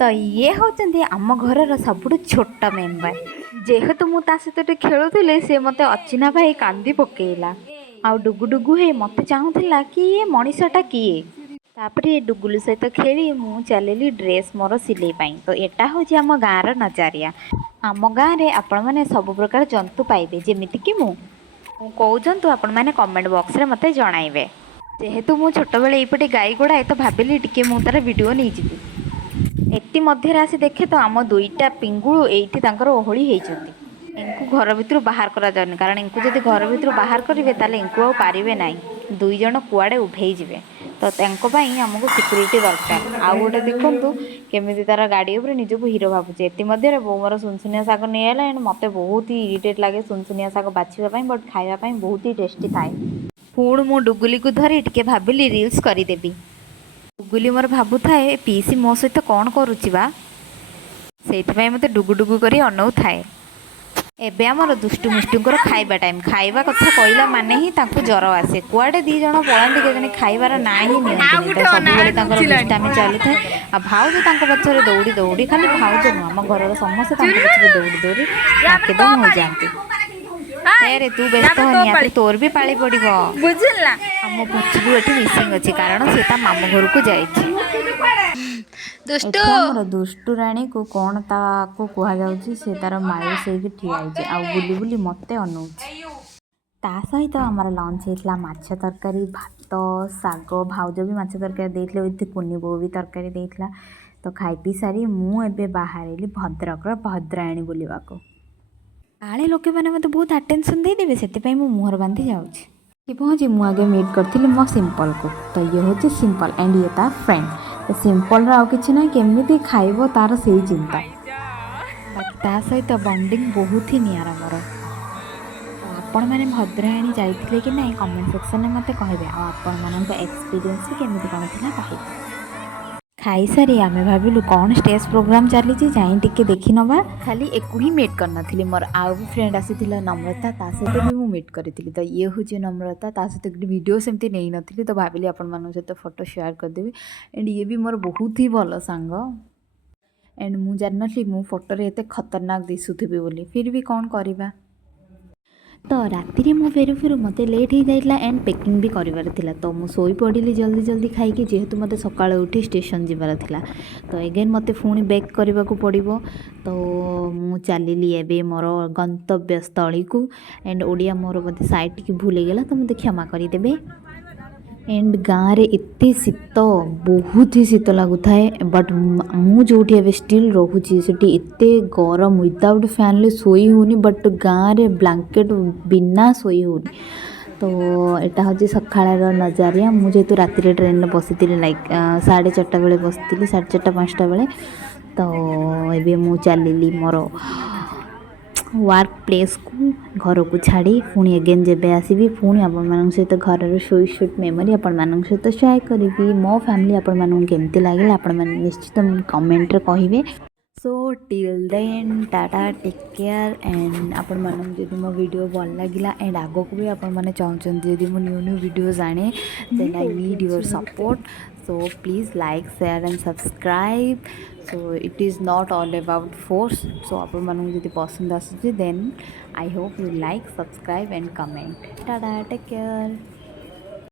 तो ये होचंदी आम घर सबुठु छोट मेम्बर जेहेतु मु ता सहित खेलुଥିଲି से मते अचिना भाई कांदी पकेइला आ डुगु डुगु हे मते चाहूला कि ये मनीषटा किए तापर डुगुलु सहित खेली मु चलिली ड्रेस मोर सिलाई पाई। तो एटा हूँ आम गाँव नजारिया। आम गाँव में आपण मैंने सब प्रकार जंतु पाइबे जेमितिक मु कौ जंतु आपण मैंने कमेंट बॉक्स रे मते जणाइबे। जेहेतु मु छोट बेले एपटे गाई गुड़ाए तो भाविली टिके मु तार वीडियो नहीं जीवी। एति मध्य आसी देखे तो आम दुईटा पिंगुळु एइठी तांकर ओहळी हेइचंती। इनको घर भितर बाहर करा जाउनी कारण इनको जदि घर भितर बाहर करेंगे ताले इनको आ पारिबे नाही। दुई जण कुआडे उभेई जिवे तो तांको पई हमको सिक्यूरिटी दरकार। आ गोटे देखंतु केमिति तार गाड़ी ऊपर निजको हीरो भाबुचे। एति मध्य बो मोर सुनसुनिया शाग नहीं आला एंड मते बहुत ही इरिटेट लागे सुनसुनिया शाग बाछिबा पई बट खाइबा पई बहुत ही टेस्टी थाए। पुण मु डुगुली को धरी टिके भाबिली रील्स करिदेबी। डुगुली मोर भाबु थाए पीसी मो सहित कौन करुची बा सेइथिपाई मते डुगु डुगु करी अनौ थाए। एबे आमर दुष्टु मिष्टुंकर खाइबा टाइम खाइबा कथा कहला माने ही तांको जर आसे कुआडे दी जण पळांती के जने खाइबार ना ही नियंती तो सबले तांकर दुष्टामी चली थाए। आ भाउज तांको पछरे दौड़ी दौड़ी खाली भाउज न हम घरर समस्त तांको पछरे दौड़ी दौड़ी नाकेदम हो जांती। अरे तू व्यस्त होनी आ तोर भी पाली पड़िबो बुझला। हम पुचबू एठी मिसिंग अछि कारण से ता मामू घर को जाईछि। दुष्टु राणी को कौन ताको कह जाउछि से तार मायूस होइके ठिया होइछि आ बुली बुली मते अनौछि। ता सहित आमर लंच होइतला माछ तरकारी भात साग भाउज भी माछ तरकारी देइतले ओइते कुनी बो भी तरकारी देइतला। तो खाई पी सारी मु एबे बाहरिली भद्रकर भद्रायणी बुलिबाको। आले लोके माने मते बहुत अटेंशन दे देबे सेते मु मुहर बांधी जाउछि कि पहुँची मु आगे मीट करथिली मो सिंपल को। तो ये होछि सिंपल एंड ये ता फ्रेंड। तो सिंपल रा किछि ना केमिति खाइबो तार सेही चिंता बाकी ता सहित बॉन्डिंग बहुत ही नियारा मोर। आपण मैंने भद्रायणी जाइथिले कि नहीं कमेंट सेक्शन में मते कहबे आ आपण मानक एक्सपीरियंस भी केमिति कोन थिला कहबे। खाई सारी आमे भाविलु कौन स्टेज प्रोग्राम चली जाई टिके देखी नवा खाली एको ही मीट करनथिली। मोर आउ भी फ्रेंड आसीथिला नम्रता ता सहित भी मु मीट करथिली। तो ये होची नम्रता ता सहित एक वीडियो सेमती नहीं नथिली तो भाविली आपण मानक सहित फोटो शेयर कर देबी। एंड ये भी मोर बहुत ही भलो सांग एंड मु जाननथली मु फोटो रे एते खतरनाक दिसुथिबी बोली फिर भी कौन करिबा। तो राति मु फेरु फेरु मते लेट हो जाइला एंड पैकिंग भी करिवार थिला। तो मु सोई पड़िली जल्दी जल्दी खाई जेहेतु मते सकाळे उठी स्टेशन जिबार थिला। तो अगेन मते पुणी बैक करने को पड़िबो। तो मु चलिली एबे मोर गंतव्य स्थली को एंड ओडिया मोर मते साइट की भूल गला तो मते क्षमा करि देबे। एंड गाँव रे एते शीत बहुत ही शीत लगुए बट मु जो स्टिल रोची से एते गरम विदाउट फैन ले सोई होनी बट गाँव रे ब्लैंकेट बिना सोई होनी। तो यहाँ हूँ सकाळ नजारिया मु जेहेतु राति ट्रेन बसी लाइक 4:30 बेले बसी 4:30-5टा बेले। तो ये मु चलिली मोर वर्क प्लेस को घर को छाड़ी पुणी अगेन जेबे आसबि पुणी आपण सहित घर स्वीट स्वीट मेमोरी आपण सहित शेयर करी। मो फैमिली आपण केमती लगे आपण मैंने निश्चित कमेंट रे कहिबे। So till then tata take care and आपण मानक जदि मो वीडियो भल लगिला एंड आगो को भी आपण माने चाहछन जदि मो न्यू न्यू वीडियोज आने then I need your support. So please like share and subscribe. So it is not all about force. So आपण मानक जदि पसंद आसुची then I hope you like subscribe and comment. Tada take care.